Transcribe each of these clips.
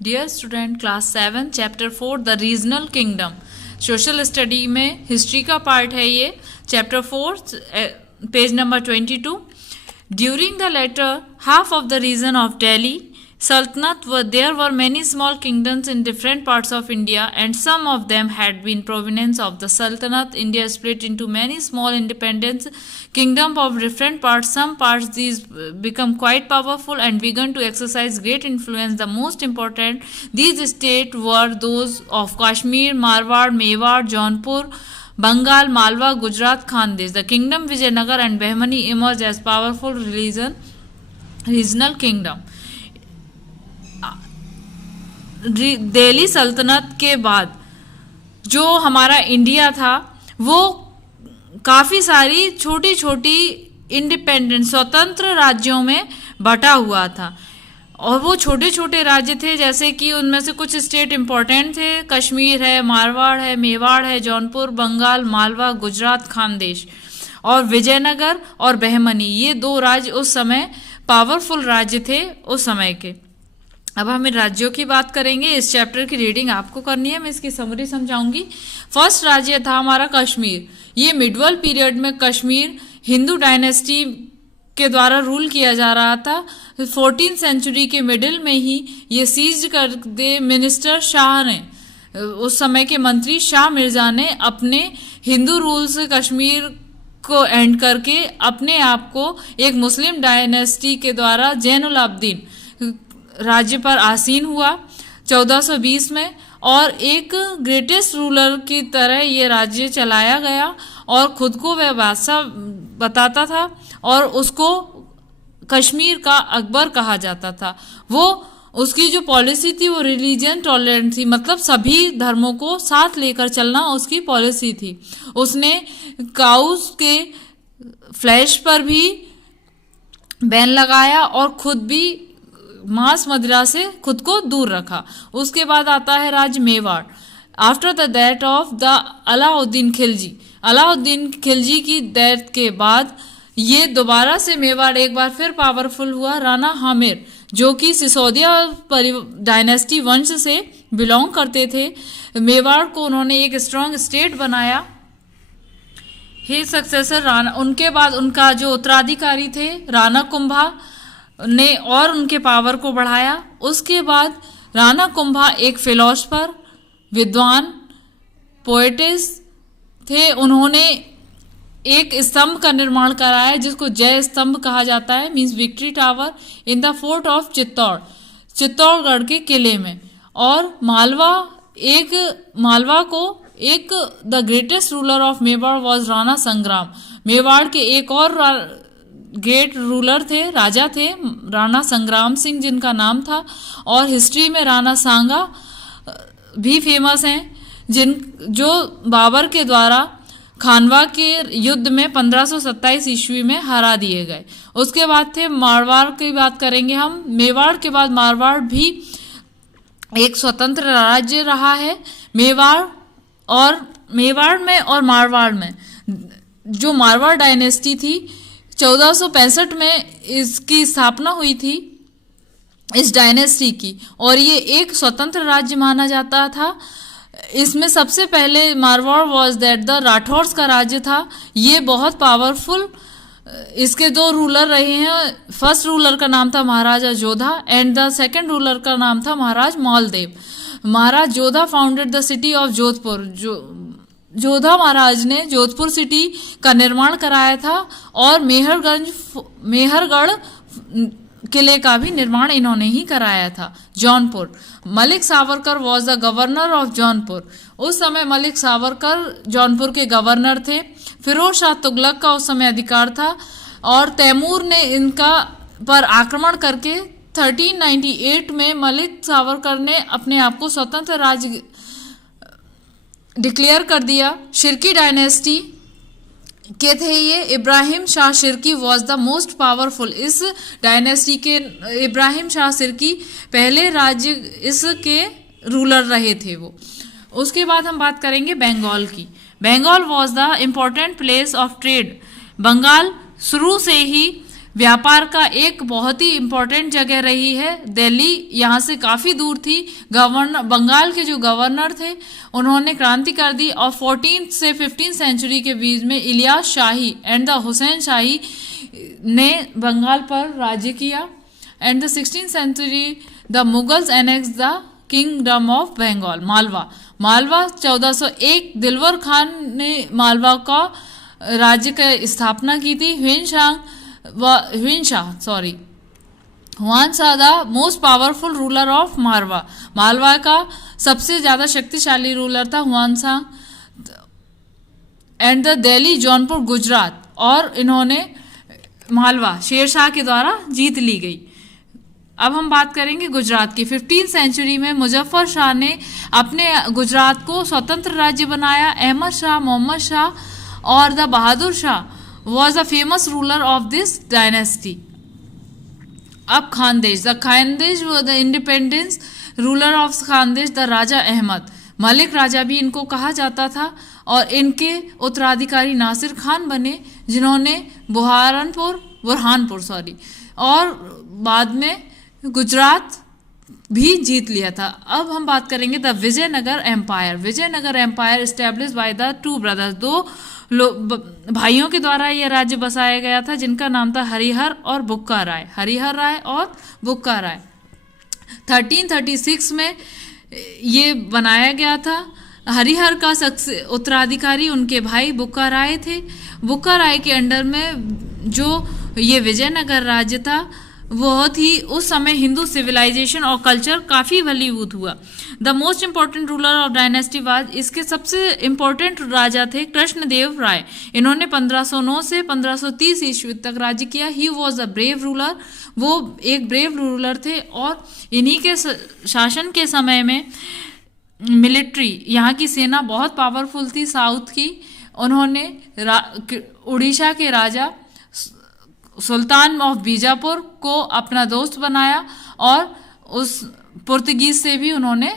Dear student, class 7 chapter 4 the regional kingdom social study में history का part है ये। Chapter 4 page number 22। During the latter half of the region of Delhi Sultanate there were many small kingdoms in different parts of India, and some of them had been province of the Sultanate. India split into many small independent kingdoms of different parts. Some parts these become quite powerful and began to exercise great influence. The most important these states were those of Kashmir, Marwar, Mewar, Jaunpur, Bengal, Malwa, Gujarat, Khandesh. The kingdom Vijayanagar and Bahmani emerged as powerful regional kingdom. Delhi सल्तनत के बाद जो हमारा India था वो काफ़ी सारी छोटी छोटी इंडिपेंडेंट स्वतंत्र राज्यों में बटा हुआ था, और वो छोटे छोटे राज्य थे जैसे कि उनमें से कुछ स्टेट इम्पोर्टेंट थे। कश्मीर है, मारवाड़ है, मेवाड़ है, जौनपुर, बंगाल, मालवा, गुजरात, खानदेश और विजयनगर और बहमनी, ये 2 राज्य उस समय पावरफुल राज्य थे उस समय के। अब हम इन राज्यों की बात करेंगे। इस चैप्टर की रीडिंग आपको करनी है, मैं इसकी समरी समझाऊंगी। फर्स्ट राज्य था हमारा कश्मीर। ये मिडवल पीरियड में कश्मीर हिंदू डायनेस्टी के द्वारा रूल किया जा रहा था। 14th सेंचुरी के मिडिल में ही ये सीज कर दे मिनिस्टर शाह ने, उस समय के मंत्री शाह मिर्जा ने अपने हिंदू रूल से कश्मीर को एंड करके अपने आप को एक मुस्लिम डायनेस्टी के द्वारा जैनुल आबदीन राज्य पर आसीन हुआ 1420 में, और एक ग्रेटेस्ट रूलर की तरह ये राज्य चलाया गया और खुद को वह बादशाह बताता था और उसको कश्मीर का अकबर कहा जाता था। वो उसकी जो पॉलिसी थी वो रिलीजन टॉलरेंट थी, मतलब सभी धर्मों को साथ लेकर चलना उसकी पॉलिसी थी। उसने काउस के फ्लैश पर भी बैन लगाया और खुद भी मांस मदिरा से खुद को दूर रखा। उसके बाद आता है राज्य Mewar. After the death of the Alauddin Khilji, Alauddin Khilji की डेथ के बाद ये दोबारा से मेवाड़ एक बार फिर पावरफुल हुआ। राणा हामिर जो कि सिसोदिया डायनेस्टी वंश से बिलोंग करते थे, मेवाड़ को उन्होंने एक स्ट्रॉन्ग स्टेट बनाया। ही सक्सेसर राणा, उनके बाद उनका जो उत्तराधिकारी थे राणा कुंभा ने और उनके पावर को बढ़ाया। उसके बाद राणा कुंभा एक फिलोसफर, विद्वान, पोएटिस थे। उन्होंने एक स्तंभ का निर्माण कराया जिसको जय स्तंभ कहा जाता है, means victory tower, in the fort of Chittorgarh के किले में। और मालवा को एक the greatest ruler of Mewar was Rana संग्राम। मेवाड़ के एक और ग्रेट रूलर थे, राजा थे, राणा संग्राम सिंह जिनका नाम था। और हिस्ट्री में राणा सांगा भी फेमस हैं जो बाबर के द्वारा खानवा के युद्ध में 1527 ईस्वी में हरा दिए गए। उसके बाद थे मारवाड़ की बात करेंगे हम। मेवाड़ के बाद मारवाड़ भी एक स्वतंत्र राज्य रहा है। मेवाड़ में और मारवाड़ में जो मारवाड़ डायनेस्टी थी 1465 में इसकी स्थापना हुई थी इस डायनेस्टी की, और ये एक स्वतंत्र राज्य माना जाता था। इसमें सबसे पहले Marwar was that the Rathores का राज्य था। ये बहुत पावरफुल, इसके 2 रूलर रहे हैं। फर्स्ट रूलर का नाम था Maharaja Jodha and the second ruler का नाम था Maharaj Maldev. Maharaj Jodha founded the city of Jodhpur. Jodha Maharaj ने जोधपुर सिटी का निर्माण कराया था, और मेहरगढ़ किले का भी निर्माण इन्होंने ही कराया था। Jaunpur, Malik Savarkar was the governor of Jaunpur. उस समय मलिक सावरकर जौनपुर के गवर्नर थे। फिरोज शाह तुगलक का उस समय अधिकार था, और तैमूर ने इनका पर आक्रमण करके 1398 में मलिक सावरकर ने अपने आप को स्वतंत्र राज्य डिक्लेयर कर दिया। शिरकी डायनेस्टी के थे ये। Ibrahim Shah Sharqi was the most powerful. इस डायनेस्टी के इब्राहिम शाह शिरकी पहले राज्य इसके रूलर रहे थे वो। उसके बाद हम बात करेंगे बंगाल की। Bengal was the important place of trade. Bengal शुरू से ही व्यापार का एक बहुत ही इम्पोर्टेंट जगह रही है। दिल्ली यहाँ से काफ़ी दूर थी। गवर्नर, बंगाल के जो गवर्नर थे, उन्होंने क्रांति कर दी और 14th से 15th सेंचुरी के बीच में इलियास शाही एंड द हुसैन शाही ने बंगाल पर राज्य किया। And the 16th century the Mughals annex the kingdom of Bengal, Malwa 1401 Dilawar Khan ने मालवा का राज्य की स्थापना की थी। Hwan Shah the most powerful ruler of Malwa का सबसे ज्यादा शक्तिशाली रूलर था Hwan Shah. And the Delhi, Jaunpur, Gujarat, और इन्होंने मालवा शेरशाह के द्वारा जीत ली गई। अब हम बात करेंगे गुजरात की। 15th सेंचुरी में मुजफ्फर शाह ने अपने गुजरात को स्वतंत्र राज्य बनाया। अहमद शाह, मोहम्मद शाह और the Bahadur Shah was a famous ruler of this dynasty. अब Khandesh, the Khandesh was the independence ruler of Khandesh the Raja Ahmad, Malik Raja भी इनको कहा जाता था, और इनके उत्तराधिकारी नासिर खान बने, जिन्होंने बुरहानपुर और बाद में गुजरात भी जीत लिया था। अब हम बात करेंगे the Vijayanagara empire. Vijayanagara empire establish by the two brothers, दो भाइयों के द्वारा यह राज्य बसाया गया था, जिनका नाम था हरिहर और बुक्का राय, 1336 में ये बनाया गया था। हरिहर का उत्तराधिकारी उनके भाई बुक्का राय थे। बुक्का राय के अंडर में जो ये विजयनगर राज्य था, बहुत ही उस समय हिंदू सिविलाइजेशन और कल्चर काफ़ी फलीभूत हुआ। The most important ruler of dynasty was, इसके सबसे इम्पोर्टेंट राजा थे कृष्णदेव राय। इन्होंने 1509 से 1530 ईस्वी तक राज्य किया। He was a brave ruler, वो एक ब्रेव रूलर थे, और इन्हीं के शासन के समय में मिलिट्री, यहाँ की सेना बहुत पावरफुल थी साउथ की। उन्होंने उड़ीसा के राजा सुल्तान ऑफ बीजापुर को अपना दोस्त बनाया, और उस पुर्तगीज से भी उन्होंने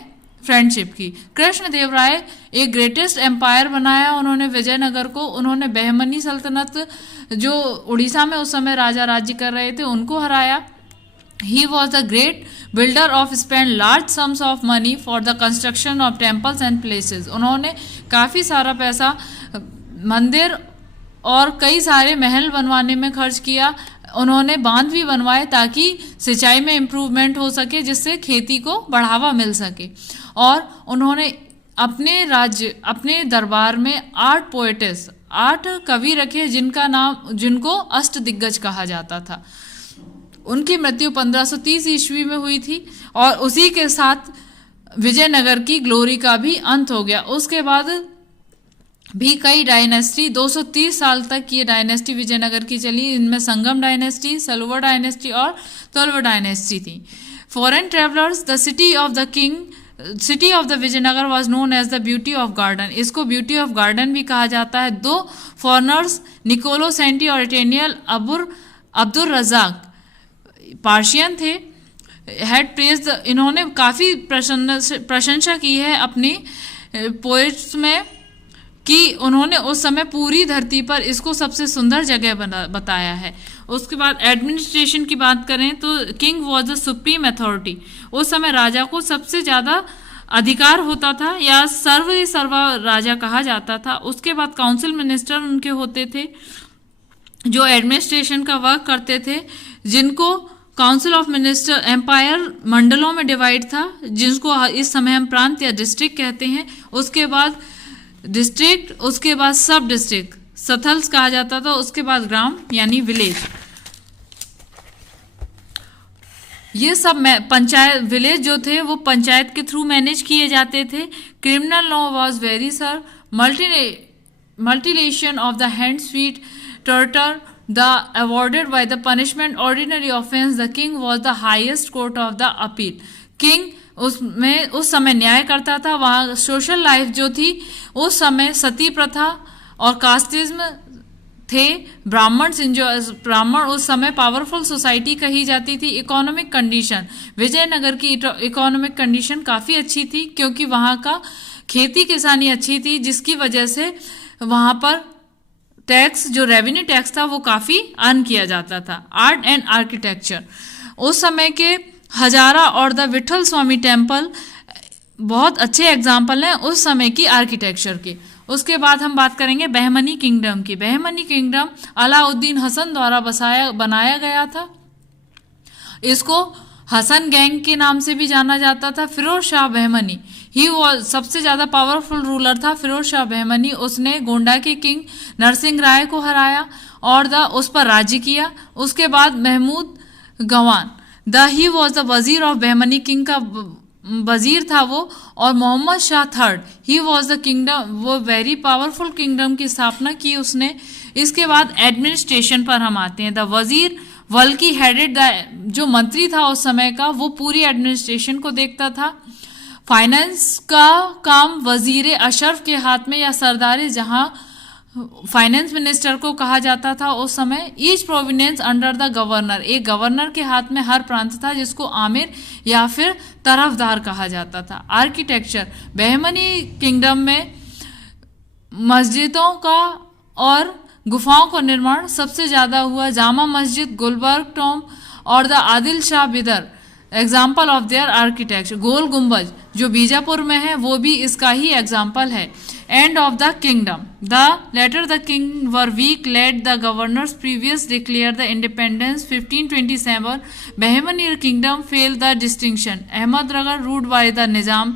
फ्रेंडशिप की। कृष्णदेव राय एक ग्रेटेस्ट एम्पायर बनाया उन्होंने विजयनगर को। उन्होंने बहमनी सल्तनत, जो उड़ीसा में उस समय राजा राज्य कर रहे थे, उनको हराया। ही was the great builder of spend large sums of money for the construction of temples and places. उन्होंने काफ़ी सारा पैसा मंदिर और कई सारे महल बनवाने में खर्च किया। उन्होंने बांध भी बनवाए ताकि सिंचाई में इम्प्रूवमेंट हो सके, जिससे खेती को बढ़ावा मिल सके। और उन्होंने अपने दरबार में 8 कवि रखे, जिनको अष्टदिग्गज कहा जाता था। उनकी मृत्यु 1530 ईस्वी में हुई थी, और उसी के साथ विजयनगर की ग्लोरी का भी अंत हो गया। उसके बाद भी कई डायनेस्टी, 230 साल तक ये डायनेस्टी विजयनगर की चली। इनमें संगम डायनेस्टी, सलुवा डायनेस्टी और तुलवा डायनेस्टी थी। Foreign travellers, the city of the Vijayanagara was known as the beauty of garden. इसको ब्यूटी ऑफ गार्डन भी कहा जाता है। 2 फॉरनर्स, निकोलो सेंटी और इटेनियल अब्दुल रजाक, पार्शियन थे, हैड प्रेज। इन्होंने काफ़ी प्रशंसा की है अपनी पोएट्स में कि उन्होंने उस समय पूरी धरती पर इसको सबसे सुंदर जगह बताया है। उसके बाद एडमिनिस्ट्रेशन की बात करें तो king was the supreme authority. उस समय राजा को सबसे ज़्यादा अधिकार होता था, या सर्वा राजा कहा जाता था। उसके बाद काउंसिल मिनिस्टर उनके होते थे, जो एडमिनिस्ट्रेशन का वर्क करते थे, जिनको काउंसिल ऑफ मिनिस्टर, एम्पायर मंडलों में डिवाइड था, जिसको इस समय हम प्रांत या डिस्ट्रिक्ट कहते हैं। उसके बाद डिस्ट्रिक्ट, उसके बाद सब डिस्ट्रिक्ट, सथल्स कहा जाता था। उसके बाद ग्राम यानी विलेज। ये सब पंचायत, विलेज जो थे वो पंचायत के थ्रू मैनेज किए जाते थे। Criminal law was very sir, mutilation of the hands, feet, torture, the awarded by the punishment, ordinary offence. The king was the highest court of the appeal. King उसमें उस समय न्याय करता था। वहाँ सोशल लाइफ जो थी उस समय सती प्रथा और कास्टिज्म थे। ब्राह्मण उस समय पावरफुल सोसाइटी कही जाती थी। इकोनॉमिक कंडीशन, विजयनगर की इकोनॉमिक कंडीशन काफ़ी अच्छी थी, क्योंकि वहाँ का खेती किसानी अच्छी थी, जिसकी वजह से वहाँ पर टैक्स, जो रेवेन्यू टैक्स था, वो काफ़ी अर्न किया जाता था। आर्ट एंड आर्किटेक्चर, उस समय के हजारा और द विठल स्वामी टेम्पल बहुत अच्छे एग्जाम्पल हैं उस समय की आर्किटेक्चर के। उसके बाद हम बात करेंगे बहमनी किंगडम की। बहमनी किंगडम अलाउद्दीन हसन द्वारा बनाया गया था। इसको हसन गैंग के नाम से भी जाना जाता था। फिरोज शाह बहमनी ही वो सबसे ज़्यादा पावरफुल रूलर था। फिरोज शाह बहमनी, उसने गोंडा के किंग नरसिंह राय को हराया और उस पर राज्य किया। उसके बाद Mahmud Gawan he was the वजीर ऑफ बहमनी, किंग का वजीर था वो। और Mohammad Shah third, he was the kingdom, वो वेरी पावरफुल किंगडम की स्थापना की उसने। इसके बाद एडमिनिस्ट्रेशन पर हम आते हैं। द वजीर वल्की हेडेड द, जो मंत्री था उस समय का, वो पूरी एडमिनिस्ट्रेशन को देखता था। फाइनेंस का काम वजीर अशरफ के हाथ में या सरदार जहां फाइनेंस मिनिस्टर को कहा जाता था उस समय। Each provenance under the governor, एक गवर्नर के हाथ में हर प्रांत था जिसको आमिर या फिर तरफदार कहा जाता था। आर्किटेक्चर, बहमनी किंगडम में मस्जिदों का और गुफाओं का निर्माण सबसे ज़्यादा हुआ। जामा मस्जिद, गुलबर्ग टॉम और the Adil Shah Bidar example of their architecture. Gol Gumbaz जो बीजापुर में है वो भी इसका ही एग्जाम्पल है। End of the kingdom, the later the king were weak, let the governors previous declare the independence 1527। Bahmani kingdom fell the distinction. Ahmadnagar ruled by the Nizam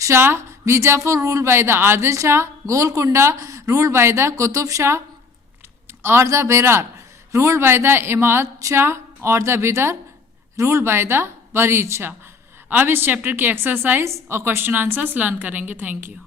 Shah, Bijapur ruled by the Adil Shah, Golconda ruled by the Qutb Shah और the Berar ruled by the Imad Shah और the Bidar ruled by the Barid Shah. अब इस chapter की exercise और question answers learn करेंगे। Thank you.